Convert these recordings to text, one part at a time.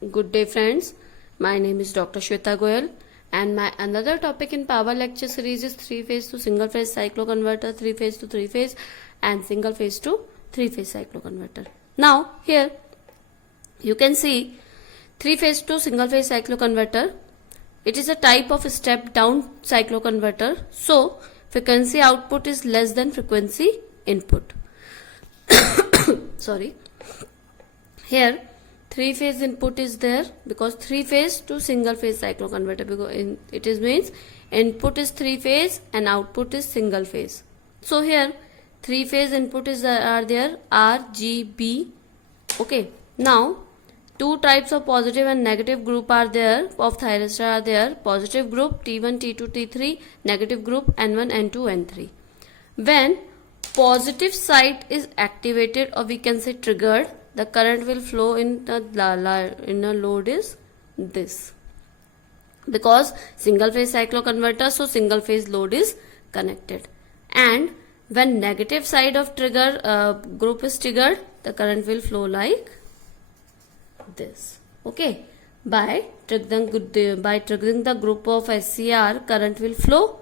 Good day friends, my name is Dr. Shweta Goyal and my another topic in power lecture series is 3-phase to single phase cycloconverter, 3-phase to 3-phase and single phase to 3-phase cycloconverter. Now here you can see 3-phase to single phase cycloconverter. It is a type of step down cycloconverter. So frequency output is less than frequency input. Sorry. Here 3-phase input is there because 3-phase to single phase cycloconverter, because it means input is 3-phase and output is single phase. So here 3-phase input are there R, G, B. Okay. Now two types of positive and negative group are there of thyristor are there. Positive group T1, T2, T3, negative group N1, N2, N3. When positive side is activated, or we can say triggered, the current will flow in the inner load is this, because single phase cycloconverter, so single phase load is connected. And when negative side of trigger group is triggered, the current will flow like this. Okay, by triggering the group of SCR, current will flow.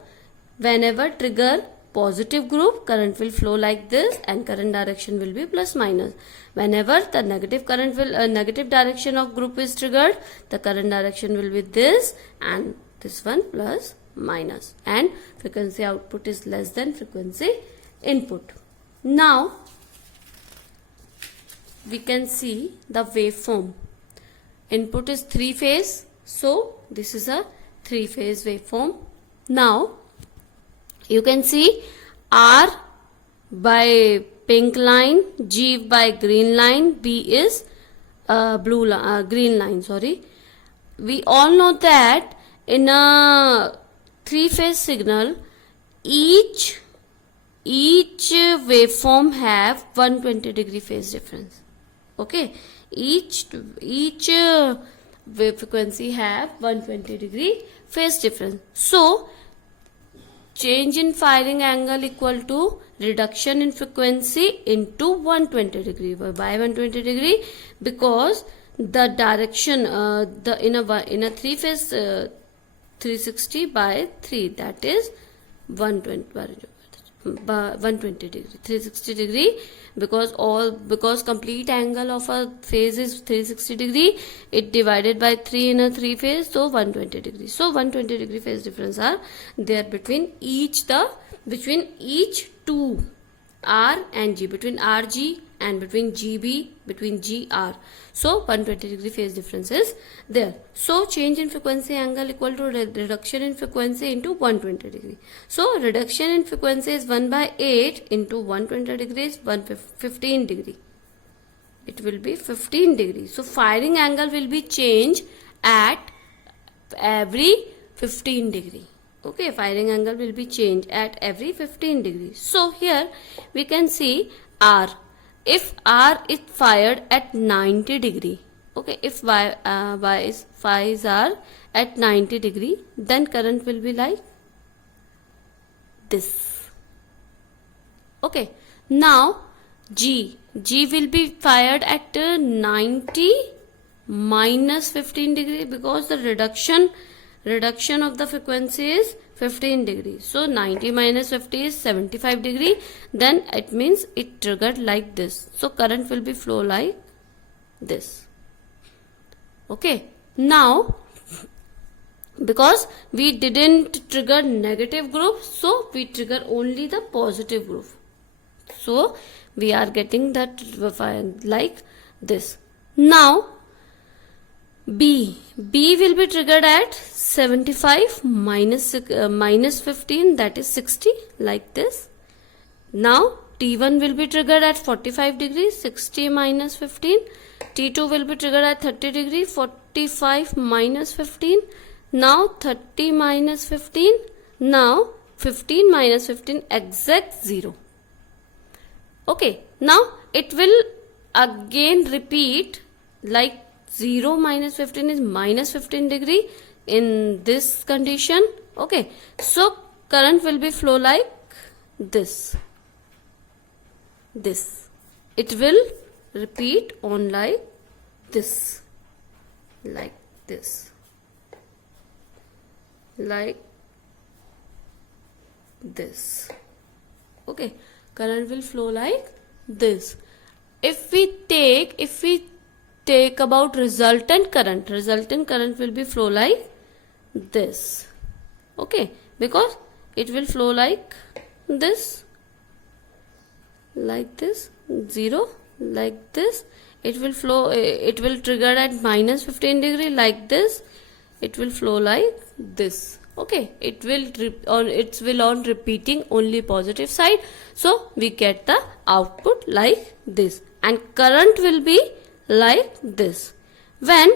Whenever trigger positive group, current will flow like this and current direction will be plus minus. Whenever the negative current will negative direction of group is triggered, the current direction will be this and this one plus minus, and frequency output is less than frequency input. Now we can see the waveform. Input is 3-phase, so this is a 3-phase waveform. Now you can see R by pink line, G by green line, B is green line. Sorry. We all know that in a 3-phase signal, each waveform have 120 degree phase difference. Okay, each wave frequency have 120 degree phase difference. So change in firing angle equal to reduction in frequency into 120 degree. Why 120 degree? Because the direction in a 3-phase 360 by 3, that is 120 degree, 360 degree, because complete angle of a phase is 360 degree, it divided by 3 in a 3-phase, so 120 degree. So 120 degree phase difference are there between each two R and G, between RG and between GB, between GR. So 120 degree phase difference is there. So change in frequency angle equal to reduction in frequency into 120 degree. So reduction in frequency is 1 by 8 into 120 degrees, 15 degree. It will be 15 degrees. So firing angle will be changed at every 15 degree. Okay, firing angle will be changed at every 15 degrees. So here we can see R. If R is fired at 90 degree, okay, if Ys are at 90 degree, then current will be like this. Okay, now G will be fired at 90 minus 15 degree, because the reduction of the frequency is 15 degree. So 90 minus 50 is 75 degree. Then it means it triggered like this. So current will be flow like this. Okay. Now because we didn't trigger negative group, so we trigger only the positive group. So we are getting that like this. Now B will be triggered at 75 minus 15, that is 60, like this. Now T1 will be triggered at 45 degrees, 60 minus 15. T2 will be triggered at 30 degrees, 45 minus 15. Now 30 minus 15. Now 15 minus 15, exact 0. Okay, now it will again repeat like 0 minus 15 is minus 15 degree in this condition. Okay, so current will be flow like this. It will repeat on like this. like this, like this. Okay, current will flow like this. If we take about resultant current will be flow like this. Okay, because it will flow like this, 0, like this. It will flow, it will trigger at minus 15 degree like this. It will flow like this. Okay, it will on repeating only positive side, so we get the output like this, and current will be like this. When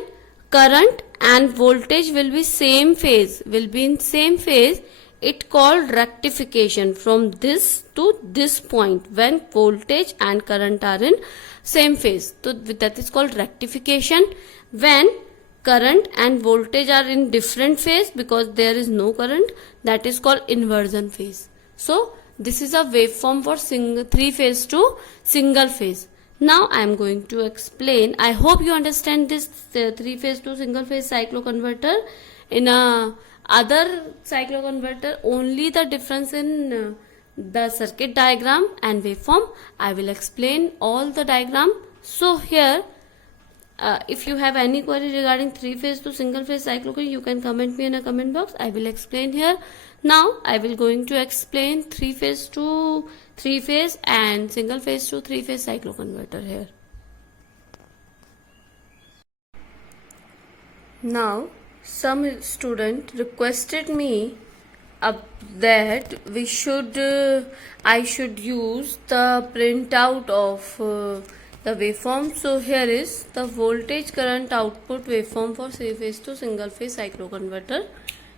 current and voltage will be in same phase, it called rectification from this to this point. When voltage and current are in same phase, so that is called rectification. When current and voltage are in different phase because there is no current, that is called inversion phase. So this is a waveform for 3 phase to single phase. Now I am going to explain. I hope you understand this 3 phase to single phase cycloconverter. In a other cycloconverter, only the difference in the circuit diagram and waveform. I will explain all the diagram. So here, if you have any query regarding 3 phase to single phase cycloconverter, you can comment me in a comment box. I will explain here. Now I will going to explain 3 phase to 3 phase and single phase to 3 phase cycloconverter here. Now some student requested me that I should use the printout of the waveform. So here is the voltage current output waveform for 3 phase to single phase cycloconverter.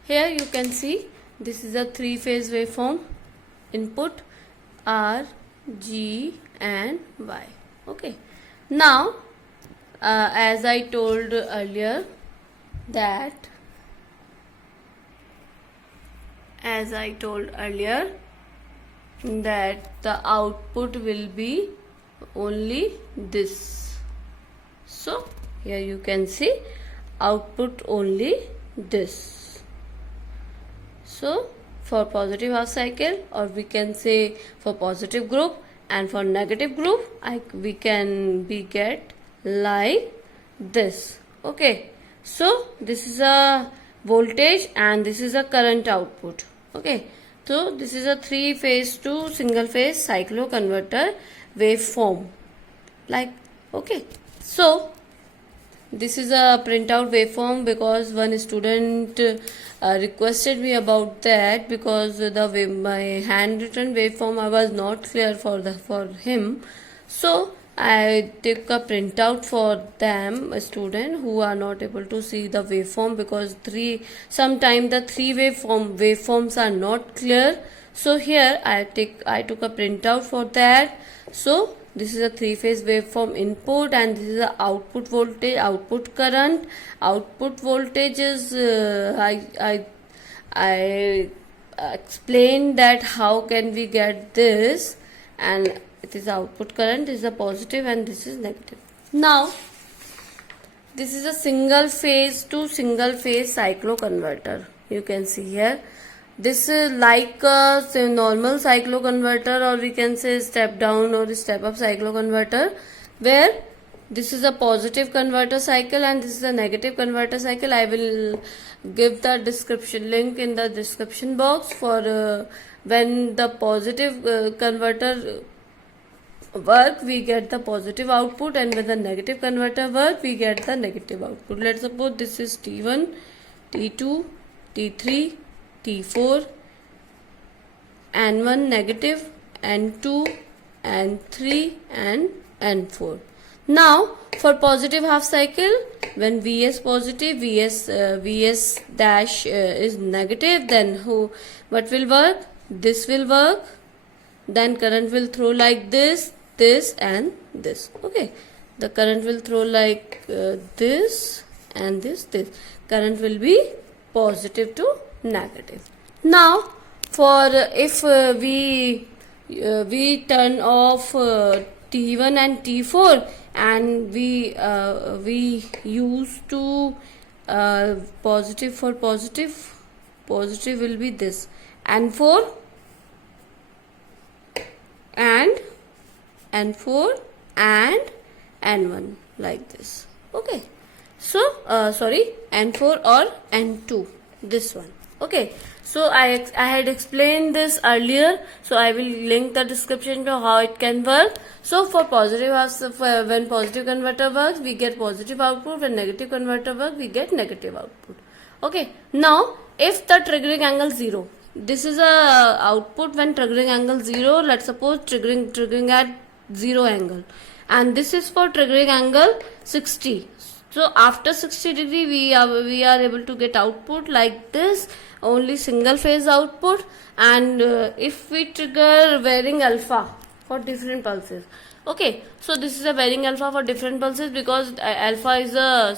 Here you can see this is a 3 phase waveform. Input R, G and Y. Okay. Now as I told earlier that the output will be only this. So here you can see output only this. So for positive half cycle, or we can say for positive group, and for negative group we can get like this. Okay, so this is a voltage and this is a current output. Okay, so this is a 3 phase to single phase cycloconverter waveform, like. Okay, so this is a printout waveform because one student requested me about that, because my handwritten waveform I was not clear for him. So I took a printout for them, a student who are not able to see the waveform, because sometimes the 3 waveforms are not clear. So here I took a printout for that. So this is a 3 phase waveform input, and this is the output voltage, output current. Output voltage is I explained that how can we get this, and it is output current, this is a positive and this is negative. Now this is a single phase to single phase cycloconverter. You can see here, this is like a normal cycloconverter, or we can say step down or step up cycloconverter, where this is a positive converter cycle and this is a negative converter cycle. I will give the description link in the description box for when the positive converter work, we get the positive output, and when the negative converter work, we get the negative output. Let's suppose this is T1, T2, T3, T4, N1 negative, N2, N3 and N4. Now for positive half cycle, when Vs positive, Vs dash is negative, then what will work? This will work. Then current will throw like this and this. Okay, the current will throw like this and this. Current will be positive to negative. Now for if we turn off T1 and T4, and we used to positive for positive will be this, N4 and N4 and N1 like this. Okay, so sorry, N4 or N2, this one. Okay, so I had explained this earlier, so I will link the description to how it can work. So for positive, when positive converter works, we get positive output. When negative converter works, we get negative output. Okay, now if the triggering angle 0, this is a output when triggering angle 0. Let's suppose triggering at 0 angle, and this is for triggering angle 60. So after 60 degree, we are able to get output like this, only single phase output. And if we trigger varying alpha for different pulses, okay, so this is a varying alpha for different pulses, because alpha is a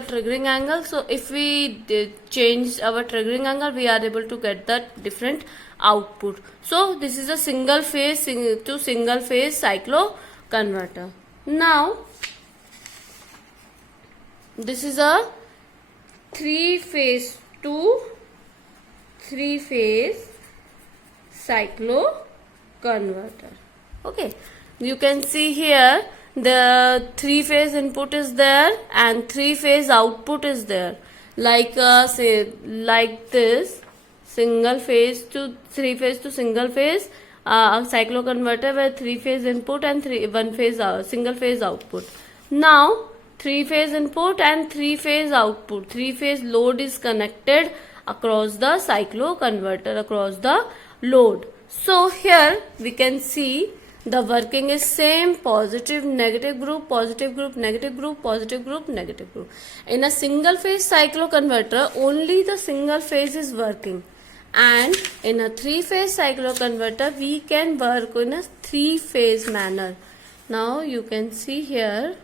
triggering angle. So if we change our triggering angle, we are able to get that different output. So this is a single phase to single phase cyclo converter. Now this is a three phase to three phase cyclo converter. Okay, you can see here the three phase input is there and three phase output is there, like say like this, single phase to three phase to single phase cyclo converter, where three phase input and one phase single phase output. Now three phase input and three phase output, three phase load is connected across the cyclo converter, across the load. So here we can see the working is same, positive negative group, positive group negative group, positive group negative group. In a single phase cyclo converter, only the single phase is working, and in a three phase cyclo converter we can work in a three phase manner. Now you can see here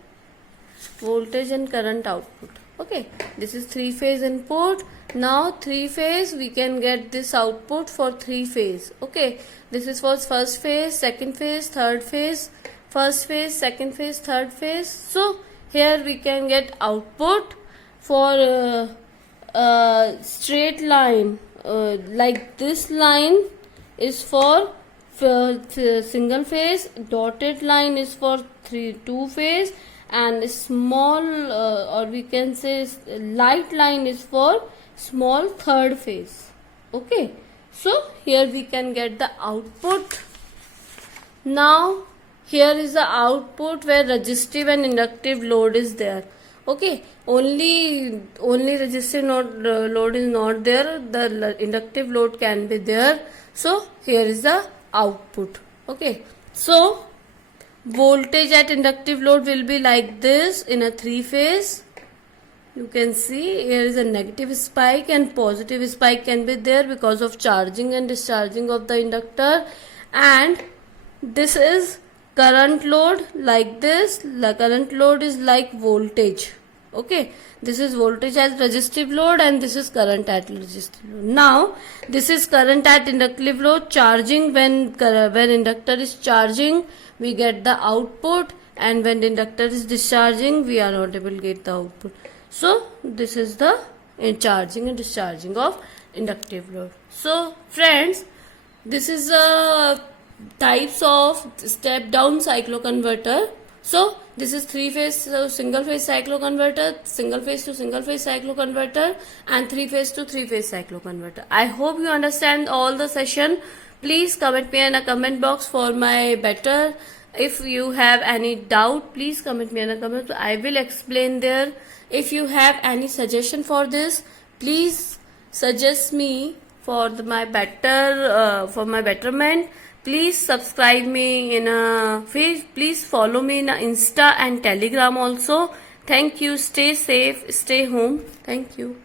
voltage and current output. Okay, this is three phase input. Now three phase, we can get this output for three phase. Okay, this is for first phase, second phase, third phase, first phase, second phase, third phase. So here we can get output for straight line, like this line is for single phase, dotted line is for two phase, and small or we can say light line is for small third phase. Okay, so here we can get the output. Now here is the output where resistive and inductive load is there. Okay, only resistive load is not there, the inductive load can be there. So here is the output. Okay, so voltage at inductive load will be like this in a three phase. You can see here is a negative spike and positive spike can be there because of charging and discharging of the inductor. And this is current load like this. The current load is like voltage. Okay, this is voltage as resistive load and this is current at resistive load. Now this is current at inductive load charging. When inductor is charging, we get the output, and when the inductor is discharging, we are not able to get the output. So this is the charging and discharging of inductive load. So friends, this is types of step down cyclo converter. So this is three phase single phase cyclo converter, single phase to single phase cyclo converter, and three phase to three phase cyclo converter. I hope you understand all the session. Please comment me in a comment box for my better. If you have any doubt, please comment me in a comment. I will explain there. If you have any suggestion for this, please suggest me for my betterment. Please subscribe me in a please follow me in a Insta and Telegram also. Thank you. Stay safe. Stay home. Thank you.